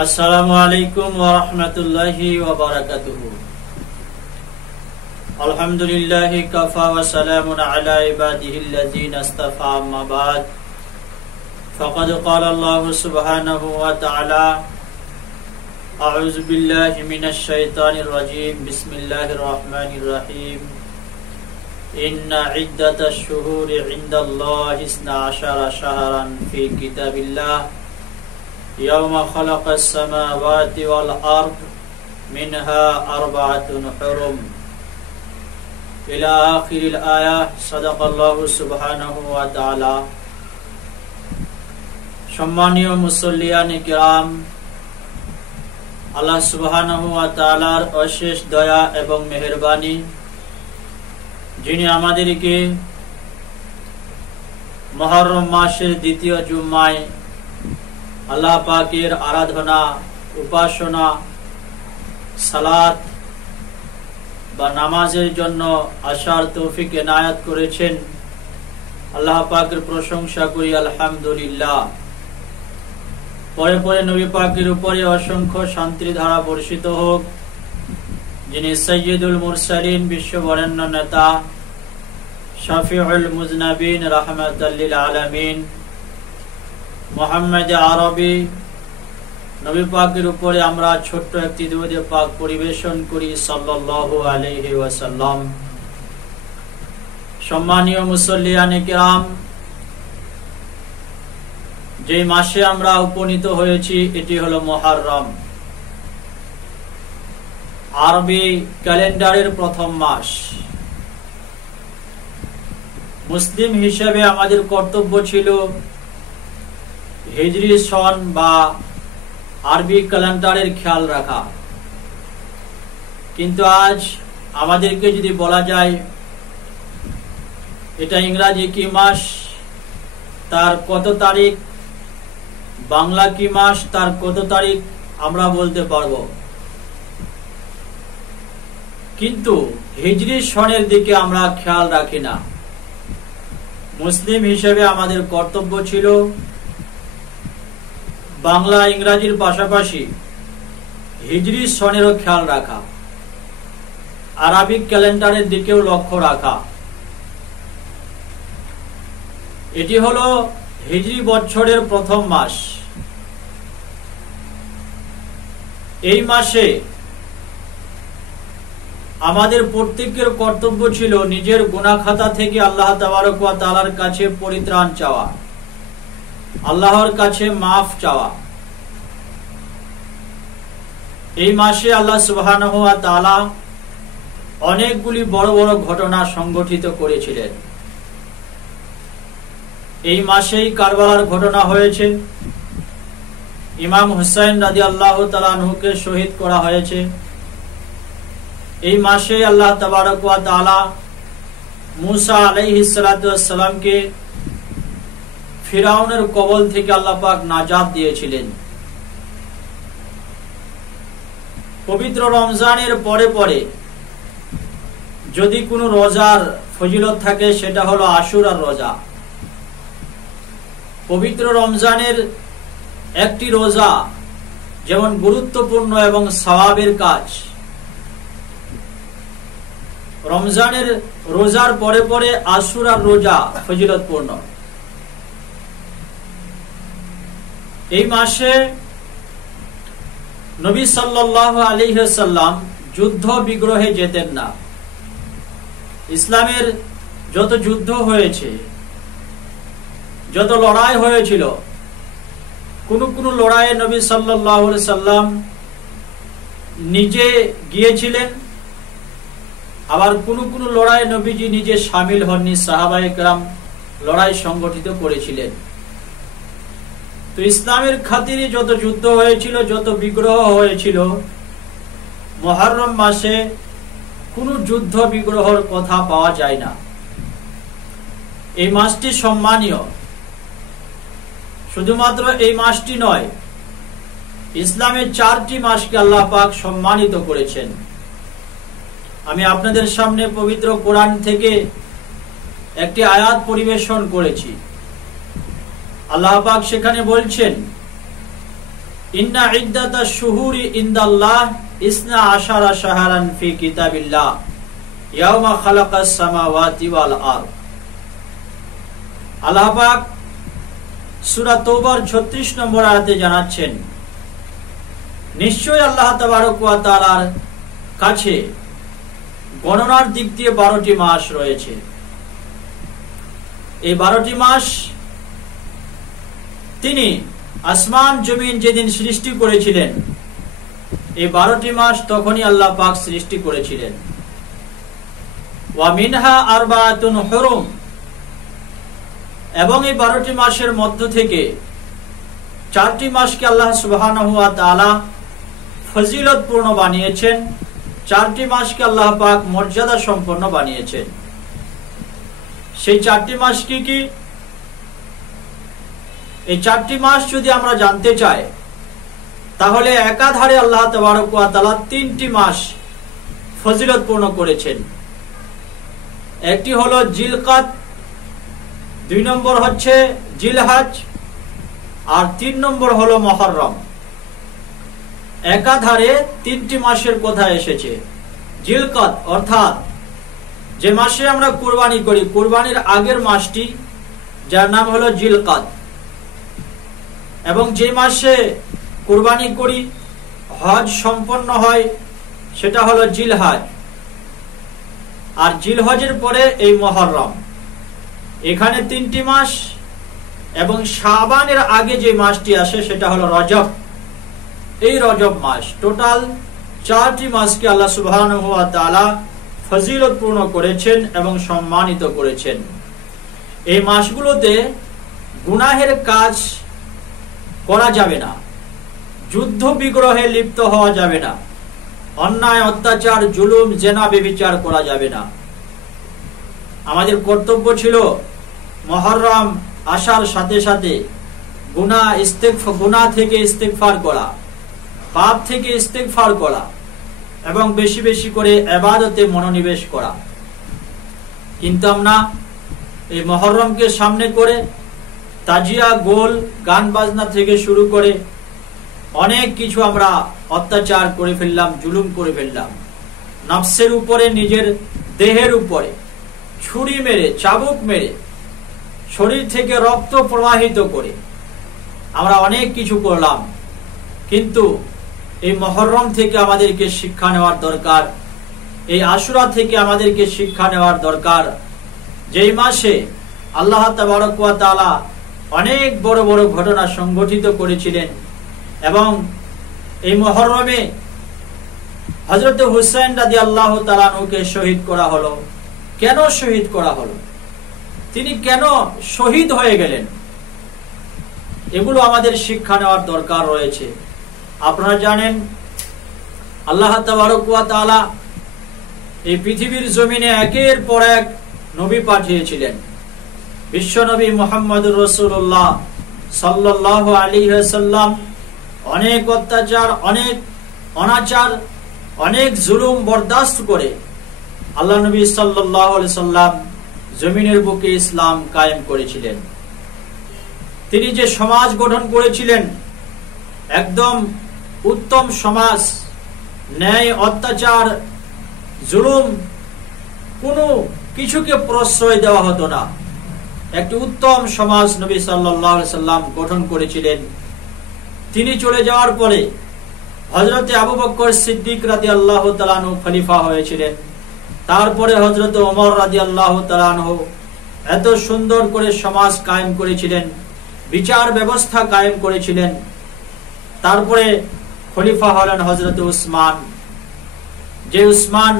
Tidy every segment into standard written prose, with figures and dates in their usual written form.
আসসালামু আলাইকুম ওয়া রাহমাতুল্লাহি ওয়া বারাকাতুহু। আলহামদুলিল্লাহি কাফা ওয়া সালামুন আলা ইবাদিহিল্লাযিনা ইসতাফা, আম্মা বাদ। ফাকাদ ক্বালা আল্লাহু সুবহানাহু ওয়া তাআলা, আউযু বিল্লাহি মিনাশ শাইতানির রাজীম, বিসমিল্লাহির রাহমানির রাহিম। ইন্না ইদ্দাতাশ শুহুরি ইনদাল্লাহি 12 শাহরান ফি কিতাবিল্লাহ يوم خلق السماوات والأرض منها 4 حرم إلى آخر الآية। صدق الله سبحانه وتعالى। সম্মানীয় মুসল্লিয়ানে কিরাম, আল্লাহ সুবহানাহু ওয়া তাআলার অশেষ দয়া এবং মেহেরবানি, যিনি আমাদেরকে মুহররম মাসের দ্বিতীয় জুম্মায় আল্লাহ পাকের আরাধনা, উপাসনা, সালাত বা নামাজের জন্য আসার তৌফিক এনায়েত করেছেন। আল্লাহ পাকের প্রশংসা করি, আলহামদুলিল্লাহ। পরে পরে নবী পাকের উপরে অসংখ্য শান্তির ধারা বর্ষিত হোক, যিনি সাইয়্যিদুল মুরসালিন, বিশ্ববরেণ্য নেতা, শাফিউল মুজনাবিন, রাহমাতাল লিল আলামিন, মুহাম্মদ আরবি নবী পাকের উপরে আমরা ছোট্ট একটি দুরূদ পাক পরিবেশন করি, সাল্লাল্লাহু আলাইহি ওয়াসাল্লাম। সম্মানীয় মুসল্লিয়ানে কিরাম, যে মাসে আমরা উপনীত হয়েছি এটি হলো মুহররম, আরবি ক্যালেন্ডারের প্রথম মাস। মুসলিম হিসেবে আমাদের কর্তব্য ছিল হিজরি সন বা আরবি ক্যালেন্ডারের খেয়াল রাখা। কিন্তু আজ আমাদেরকে যদি বলা যায় এটা ইংরাজি কি মাস, তার কত তারিখ, বাংলা কি মাস, তার কত তারিখ আমরা বলতে পারবো, কিন্তু হিজরি সনের দিকে আমরা খেয়াল রাখি না। মুসলিম হিসেবে আমাদের কর্তব্য ছিল বাংলা ইংরাজির পাশাপাশি হিজরি সনেরও খেয়াল রাখা, আরবিক ক্যালেন্ডারের দিকেও লক্ষ্য রাখা। এটি হলো হিজরি বছরের প্রথম মাস। এই মাসে আমাদের প্রত্যেকের কর্তব্য ছিল নিজের গুনাহ খাতা থেকে আল্লাহ তাবারক ওয়া তাআলার কাছে পরিত্রাণ চাওয়া, আল্লাহর কাছে মাফ চাওয়া। এই মাসে আল্লাহ সুবহানাহু ওয়া তাআলা অনেকগুলি বড় বড় ঘটনা সংগঠিত করেছিলেন। এই মাসেই কারবালার ঘটনা হয়েছে, ইমাম হুসাইন রাদিয়াল্লাহু তাআলা আনহুকে শহীদ করা হয়েছে। এই মাসে আল্লাহ তাবারক ওয়া তাআলা মুসা আলাইহিস সালাতু ওয়াস সালামকে ফিরাউনের কবল থেকে আল্লাহ পাক নাজাত দিয়েছিলেন। পবিত্র রমজানের পরে পরে যদি কোনো রোজার ফজিলত থাকে সেটা হলো আশুরার রোজা। পবিত্র রমজানের একটি রোজা যেমন গুরুত্বপূর্ণ এবং সওয়াবের কাজ, রমজানের রোজার পরে পরে আশুরার রোজা ফজিলতপূর্ণ। এই মাসে নবী সাল্লাল্লাহু আলাইহি ওয়াসাল্লাম যুদ্ধ বিগ্রহে যেতেন না। ইসলামের যত যুদ্ধ হয়েছে, যত লড়াই হয়েছিল, কোন লড়াইয়ে নবী সাল্লাল্লাহু আলাইহি ওয়াসাল্লাম নিজে গিয়েছিলেন, আবার কোন লড়াইয়ে নবীজি নিজে শামিল হননি, সাহাবায়ে কেরাম লড়াই সংগঠিত করেছিলেন। তো ইসলামের খাতিরে যত যুদ্ধ হয়েছিল, যত বিগ্রহ হয়েছিল, মুহররম মাসে কোনো যুদ্ধ বিগ্রহের কথা পাওয়া যায় না। এই মাসটি সম্মানীয়। শুধুমাত্র এই মাসটি নয়, ইসলামের 4টি মাসকে আল্লাহ পাক সম্মানিত করেছেন। আমি আপনাদের সামনে পবিত্র কোরআন থেকে একটি আয়াত পরিবেশন করেছি। আল্লাহ পাক সেখানে বলছেন, ইন্না ইদ্দাতাশ শুহুরি ইনদাল্লাহ ইসনা আশারা শাহরান ফি কিতাবিল্লাহ ইয়াওমা খালাকাস সামাওয়াতি ওয়াল আরদ। আল্লাহ পাক সূরা তওবার 36 নম্বর আয়াতে জানাচ্ছেন, নিশ্চয়ই আল্লাহ তাবারক ওয়া তাআলার কাছে গণনার দিক দিয়ে 12টি মাস রয়েছে। এই 12টি মাস তিনি আসমান জমিন যেদিন সৃষ্টি করেছিলেন, এই 12টি মাস তখনই আল্লাহ পাক সৃষ্টি করেছিলেন। ওয়া মিনহা আরবাআতুন হুরুম, এবং এই 12টি মাসের মধ্য থেকে 4টি মাসকে আল্লাহ সুবহানাহু ওয়া তাআলা ফজিলতপূর্ণ বানিয়েছেন, 4টি মাসকে আল্লাহ পাক মর্যাদা সম্পন্ন বানিয়েছেন। সেই 4টি মাস কি কি? এই 4টি মাস যদি আমরা জানতে চাই, তাহলে একাধারে আল্লাহ তাবারক ওয়া তাআলা 3টি মাস ফজিলতপূর্ণ করেছেন। একটি হলো জিলকাদ, 2 নম্বর হচ্ছে জিলহজ, আর 3 নম্বর হলো মুহররম। একাধারে 3টি মাসের কথা এসেছে। জিলকাদ অর্থাৎ যে মাসে আমরা কুরবানি করি, কুরবানির আগের মাসটি, যার নাম হলো জিলকাদ, এবং যে মাসে কুরবানি করি হজ সম্পন্ন হয় সেটা হলো জিলহজ, আর জিলহজের পরে এই মুহররম। এখানে 3টি মাস, এবং শাবানের আগে যে মাসটি আসে সেটা হলো রজব। এই রজব মাস, টোটাল 4টি মাসকে আল্লাহ সুবহানাহু ওয়া তাআলা ফজিলতপূর্ণ করেছেন এবং সম্মানিত করেছেন। এই মাসগুলোতে গুনাহের কাজ করা যাবে না, যুদ্ধ বিগ্রহে লিপ্ত হওয়া যাবে না, অন্যায় অত্যাচার জুলুম জেনা ব্যভিচার করা যাবে না। আমাদের কর্তব্য ছিল মুহররম আসার সাথে সাথে গুনাহ থেকে ইস্তেগফার করা, পাপ থেকে ইস্তেগফার করা, এবং বেশি বেশি করে ইবাদতে মনোনিবেশ করা। কিন্তু আমরা এই মুহররমকে সামনে করে তাজিয়া, গোল, গান বাজনা থেকে শুরু করে অনেক কিছু আমরা অত্যাচার করে ফেললাম, জুলুম করে ফেললাম। নফসের উপরে, নিজের দেহের উপরে ছুরি মেরে, চাবুক মেরে, শরীর থেকে রক্ত প্রবাহিত করে আমরা অনেক কিছু করলাম। কিন্তু এই মুহররম থেকে আমাদেরকে শিক্ষা নেওয়ার দরকার, এই আশুরা থেকে আমাদেরকে শিক্ষা নেওয়ার দরকার, যেই মাসে আল্লাহ তাবারক ওয়া তাআলা অনেক বড় বড় ঘটনা সংগঠিত করেছিলেন। এবং এই মুহররমে হযরত হুসাইন রাদিয়াল্লাহু তাআলা আনহুকে শহীদ করা হলো। কেন শহীদ করা হলো? তিনি কেন শহীদ হয়ে গেলেন? এগুলো আমাদের শিক্ষা নেওয়ার দরকার রয়েছে। আপনারা জানেন, আল্লাহ তাবারক ওয়া তাআলা এই পৃথিবীর জমিনে একের পর এক নবী পাঠিয়েছিলেন। বিশ্বনবী মুহাম্মদুর রাসূলুল্লাহ সাল্লাল্লাহু আলাইহি ওয়াসাল্লাম অনেক অত্যাচার, অনেক অনাচার, অনেক জুলুম বরদাস্ত করে আল্লাহ নবী সাল্লাল্লাহু আলাইহি সাল্লাম জমিনের বুকে ইসলাম কায়েম করেছিলেন। তিনি যে সমাজ গঠন করেছিলেন, একদম উত্তম সমাজ, ন্যায়, অত্যাচার, জুলুম কোনো কিছুকে প্রশ্রয় দেওয়া হতো না। একটি উত্তম সমাজ নবী সাল্লাল্লাহু আলাইহি সাল্লাম গঠন করেছিলেন। তিনি চলে যাওয়ার পরে হযরতে আবু বকর সিদ্দিক রাদিয়াল্লাহু তাআলা আনহু খলিফা হয়েছিলেন। তারপরে হযরত ওমর রাদিয়াল্লাহু তাআলা আনহু এত সুন্দর করে সমাজ কায়েম করেছিলেন, বিচার ব্যবস্থা কায়েম করেছিলেন। তারপরে খলিফা হলেন হযরত উসমান, যে উসমান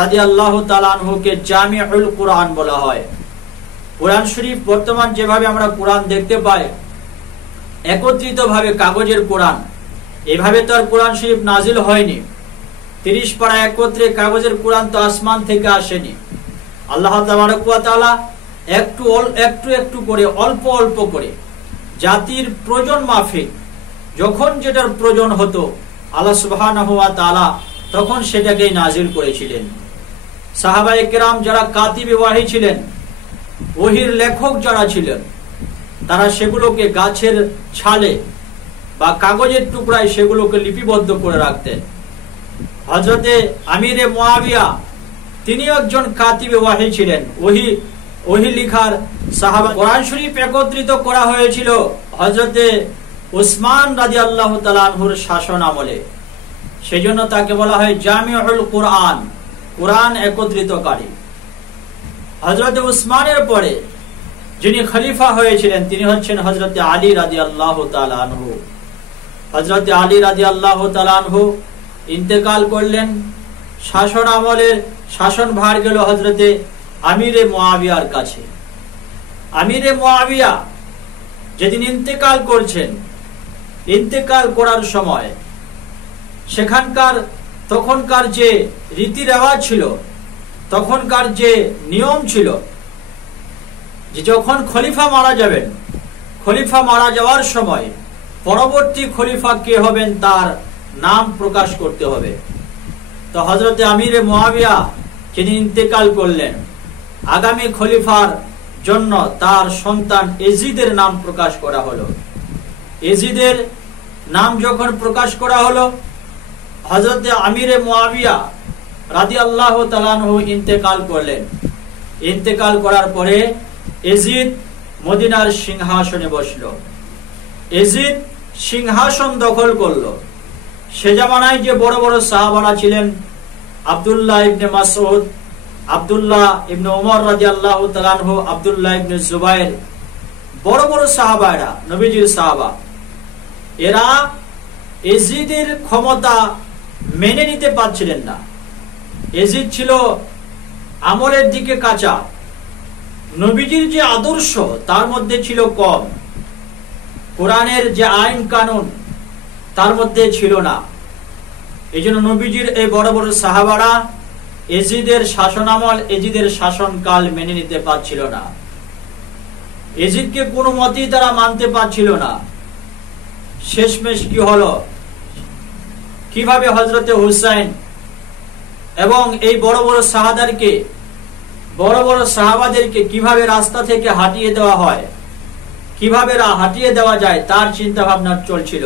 রাদিয়াল্লাহু তাআলা আনহুকে জামিউল কুরআন বলা হয়। কোরআন শরীফ বর্তমান যেভাবে আমরা কোরআন দেখতে পাই, একত্রিত ভাবে কাগজের কোরআন, এভাবে তো আর কোরআন শরীফ নাজিল হয়নি। 30 পারা একত্রে কাগজের কোরআন তো আসমান থেকে আসেনি। আল্লাহ তাবারক ওয়া তাআলা একটু একটু করে, অল্প অল্প করে, জাতির প্রয়োজন মাফিক যখন যেটার প্রয়োজন হতো আল্লাহ সুবহানাহু ওয়া তাআলা তখন সেটাকেই নাজিল করেছিলেন। সাহাবায়ে কেরাম যারা কাতিবে ওয়াহি ছিলেন, ওহির লেখক যারা ছিলেন, তারা সেগুলোকে গাছের ছালে বা কাগজের টুকরায় সেগুলোকে লিপিবদ্ধ করে রাখতেন। হযরতে আমিরে মুয়াবিয়া তিনি একজন কাতিবে ওয়াহি ছিলেন, ওহি লিখার সাহাবা। কোরআন শরীফ একত্রিত করা হয়েছিল হযরতে উসমান রাদিয়াল্লাহু তাআলা আনহুর শাসন আমলে, সেজন্য তাকে বলা হয় জামিউল কুরআন, কুরআন একত্রিতকারী। হযরতে উসমানের পরে যিনি খলিফা হয়েছিলেন তিনি হচ্ছেন হযরতে আলী রাদিয়াল্লাহু তাআলা আনহু। হযরতে আলী রাদিয়াল্লাহু তাআলা আনহু ইন্তেকাল করলেন। শাসন আমলের শাসন ভার গেল হযরতে আমিরে মুয়াবিয়ার কাছে। আমিরে মুয়াবিয়া যেদিন ইন্তেকাল করছেন, ইন্তেকাল করার সময় সেখানকার তখনকার যে রীতি রেওয়াজ ছিল, তখনকার যে নিয়ম ছিল, যে যখন খলিফা মারা যাবেন, খলিফা মারা যাওয়ার সময় পরবর্তী খলিফা কে হবেন তার নাম প্রকাশ করতে হবে। তো হযরতে আমিরে মুয়াবিয়া যিনি ইন্তেকাল করলেন, আগামী খলিফার জন্য তার সন্তান এজিদের নাম প্রকাশ করা হলো। এজিদের নাম যখন প্রকাশ করা হলো, হযরতে আমিরে মুয়াবিয়া রাদিয়াল্লাহু তাআলা আনহু ইন্তেকাল করলেন। ইন্তেকাল করার পরে এজিদ মদিনার সিংহাসনে বসলো। এজিদ সিংহাসন দখল করলো। সে জামানায় যে বড় বড় সাহাবারা ছিলেন, আব্দুল্লাহ ইবনে মাসউদ, আব্দুল্লাহ ইবনে ওমর রাদিয়াল্লাহু তাআলা আনহু, আব্দুল্লাহ ইবনে জুবাইর, বড় বড় সাহাবারা, নবীজির সাহাবা, এরা এজিদের ক্ষমতা মেনে নিতে পারছিলেন না। এজিদ ছিল আমলের দিকে কাঁচা, নবীজির যে আদর্শ তার মধ্যে ছিল কম, কোরআনের যে আইন কানুন তার মধ্যে ছিল না। এই জন্য নবীজির এই বড় বড় সাহাবারা এজিদের শাসনামল, এজিদের শাসনকাল মেনে নিতে পারছিল না। এজিদকে কোনো মতেই তারা মানতে পারছিল না। শেষমেশ কি হলো, কিভাবে হযরতে হুসাইন এবং এই বড় বড় সাহাবাদেরকে কিভাবে রাস্তা থেকে হাঁটিয়ে দেওয়া হয়, কিভাবে হাঁটিয়ে দেওয়া যায় তার চিন্তা ভাবনা চলছিল।